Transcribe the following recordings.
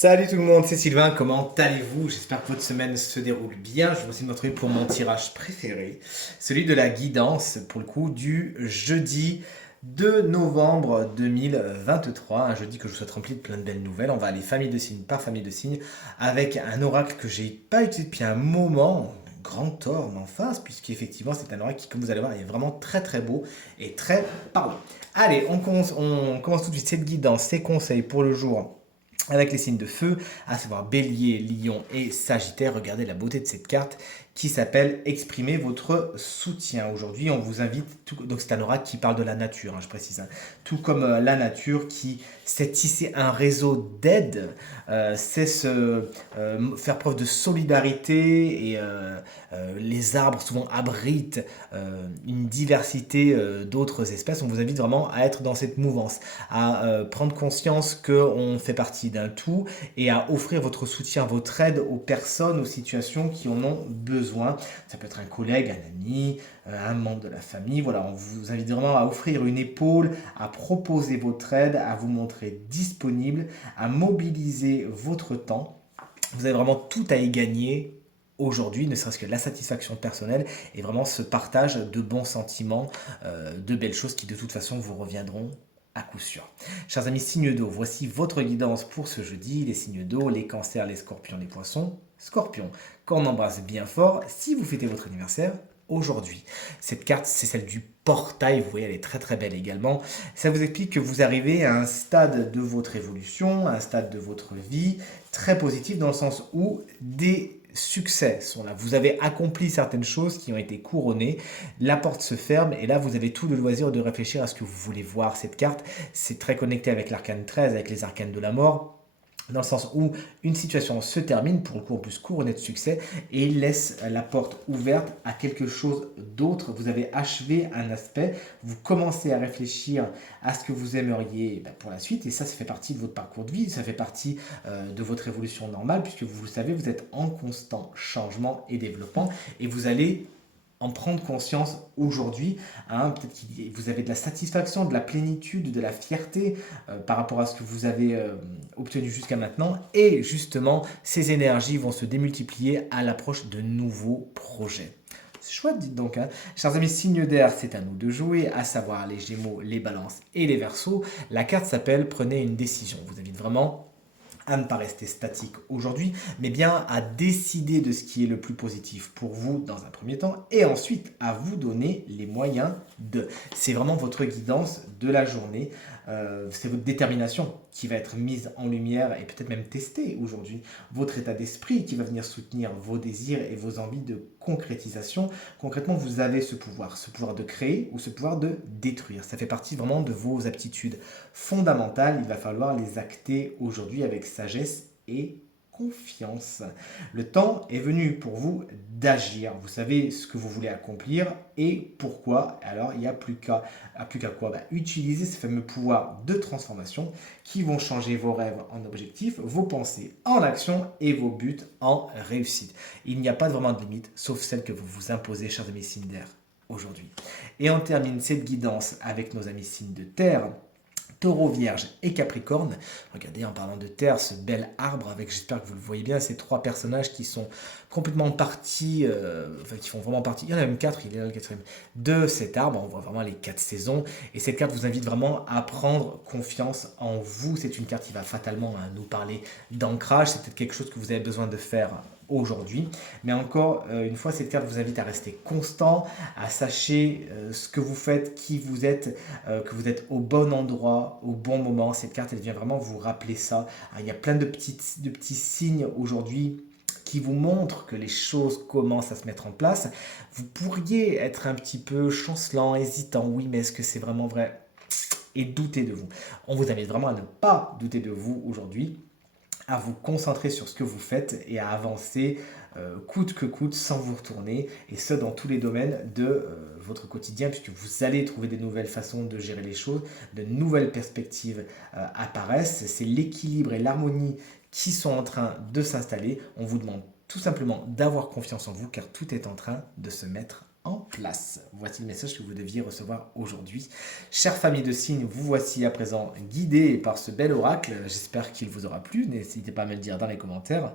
Salut tout le monde, c'est Sylvain, comment allez-vous? J'espère que votre semaine se déroule bien. Je vais aussi me retrouver pour mon tirage préféré, celui de la guidance, pour le coup, du jeudi 2 novembre 2023, un jeudi que je vous souhaite rempli de plein de belles nouvelles. On va aller famille de signes par famille de signes avec un oracle que j'ai pas utilisé depuis un moment, grand tort m'en face, puisqu'effectivement c'est un oracle qui, comme vous allez voir, est vraiment très très beau et très parlant. Allez, on commence tout de suite cette guidance, ces conseils pour le jour avec les signes de feu, à savoir Bélier, Lion et Sagittaire. Regardez la beauté de cette carte qui s'appelle Exprimer votre soutien. Aujourd'hui, on vous invite, donc c'est un oracle qui parle de la nature, je précise, tout comme la nature qui sait tisser un réseau d'aide, sait faire preuve de solidarité et les arbres souvent abritent une diversité d'autres espèces. On vous invite vraiment à être dans cette mouvance, à prendre conscience qu'on fait partie d'un tout et à offrir votre soutien, votre aide aux personnes, aux situations qui en ont besoin. Ça peut être un collègue, un ami, un membre de la famille. Voilà, on vous invite vraiment à offrir une épaule, à proposer votre aide, à vous montrer disponible, à mobiliser votre temps. Vous avez vraiment tout à y gagner aujourd'hui, ne serait-ce que la satisfaction personnelle et vraiment ce partage de bons sentiments, de belles choses qui de toute façon vous reviendront à coup sûr. Chers amis signes d'eau, voici votre guidance pour ce jeudi. Les signes d'eau, les cancers, les scorpions, les poissons. Scorpion, qu'on embrasse bien fort si vous fêtez votre anniversaire aujourd'hui. Cette carte, c'est celle du portail, vous voyez, elle est très très belle également. Ça vous explique que vous arrivez à un stade de votre évolution, un stade de votre vie très positif dans le sens où des succès sont là. Vous avez accompli certaines choses qui ont été couronnées, la porte se ferme et là vous avez tout le loisir de réfléchir à ce que vous voulez voir. Cette carte, c'est très connecté avec l'arcane 13, avec les arcanes de la mort, dans le sens où une situation se termine, pour le coup en plus couronné de succès, et laisse la porte ouverte à quelque chose d'autre. Vous avez achevé un aspect, vous commencez à réfléchir à ce que vous aimeriez pour la suite, et ça fait partie de votre parcours de vie, ça fait partie de votre évolution normale, puisque vous le savez, vous êtes en constant changement et développement, et vous allez en prendre conscience aujourd'hui. Peut-être que vous avez de la satisfaction, de la plénitude, de la fierté par rapport à ce que vous avez obtenu jusqu'à maintenant. Et justement, ces énergies vont se démultiplier à l'approche de nouveaux projets. C'est chouette, dites donc. Chers amis, signes d'air, c'est à nous de jouer, à savoir les Gémeaux, les Balances et les Verseaux. La carte s'appelle Prenez une décision. Vous invite vraiment à ne pas rester statique aujourd'hui, mais bien à décider de ce qui est le plus positif pour vous dans un premier temps, et ensuite à vous donner les moyens de. C'est vraiment votre guidance de la journée, c'est votre détermination qui va être mise en lumière et peut-être même testée aujourd'hui, votre état d'esprit qui va venir soutenir vos désirs et vos envies de concrétisation. Concrètement, vous avez ce pouvoir de créer ou ce pouvoir de détruire. Ça fait partie vraiment de vos aptitudes fondamentales. Il va falloir les acter aujourd'hui avec sagesse et confiance. Le temps est venu pour vous d'agir. Vous savez ce que vous voulez accomplir et pourquoi. Alors, il n'y a plus qu'à quoi utiliser ce fameux pouvoir de transformation qui vont changer vos rêves en objectifs, vos pensées en action et vos buts en réussite. Il n'y a pas vraiment de limite, sauf celle que vous vous imposez, chers amis signes d'air, aujourd'hui. Et on termine cette guidance avec nos amis signes de terre. Taureau, Vierge et Capricorne. Regardez, en parlant de terre, ce bel arbre avec, j'espère que vous le voyez bien, ces trois personnages qui sont complètement partis, enfin qui font vraiment partie, il y en a même quatre, il est là le quatrième, de cet arbre. On voit vraiment les quatre saisons. Et cette carte vous invite vraiment à prendre confiance en vous. C'est une carte qui va fatalement nous parler d'ancrage. C'est peut-être quelque chose que vous avez besoin de faire aujourd'hui. Mais encore une fois, cette carte vous invite à rester constant, à sachez ce que vous faites, qui vous êtes, que vous êtes au bon endroit, au bon moment. Cette carte, elle vient vraiment vous rappeler ça. Il y a plein de petits signes aujourd'hui qui vous montrent que les choses commencent à se mettre en place. Vous pourriez être un petit peu chancelant, hésitant. Oui, mais est-ce que c'est vraiment vrai? Et douter de vous. On vous invite vraiment à ne pas douter de vous aujourd'hui, à vous concentrer sur ce que vous faites et à avancer coûte que coûte sans vous retourner, et ce dans tous les domaines de votre quotidien, puisque vous allez trouver des nouvelles façons de gérer les choses, de nouvelles perspectives apparaissent. C'est l'équilibre et l'harmonie qui sont en train de s'installer. On vous demande tout simplement d'avoir confiance en vous car tout est en train de se mettre en place. Voici le message que vous deviez recevoir aujourd'hui. Chère famille de signes, vous voici à présent guidés par ce bel oracle. J'espère qu'il vous aura plu. N'hésitez pas à me le dire dans les commentaires.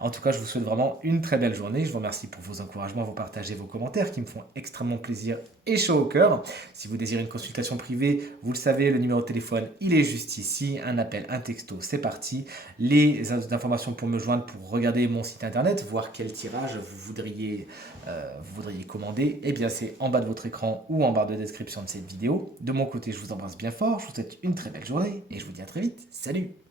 En tout cas, je vous souhaite vraiment une très belle journée. Je vous remercie pour vos encouragements, vos partages et vos commentaires qui me font extrêmement plaisir et chaud au cœur. Si vous désirez une consultation privée, vous le savez, le numéro de téléphone, il est juste ici. Un appel, un texto, c'est parti. Les informations pour me joindre, pour regarder mon site internet, voir quel tirage vous voudriez commander, eh bien c'est en bas de votre écran ou en barre de description de cette vidéo. De mon côté, je vous embrasse bien fort, je vous souhaite une très belle journée et je vous dis à très vite. Salut!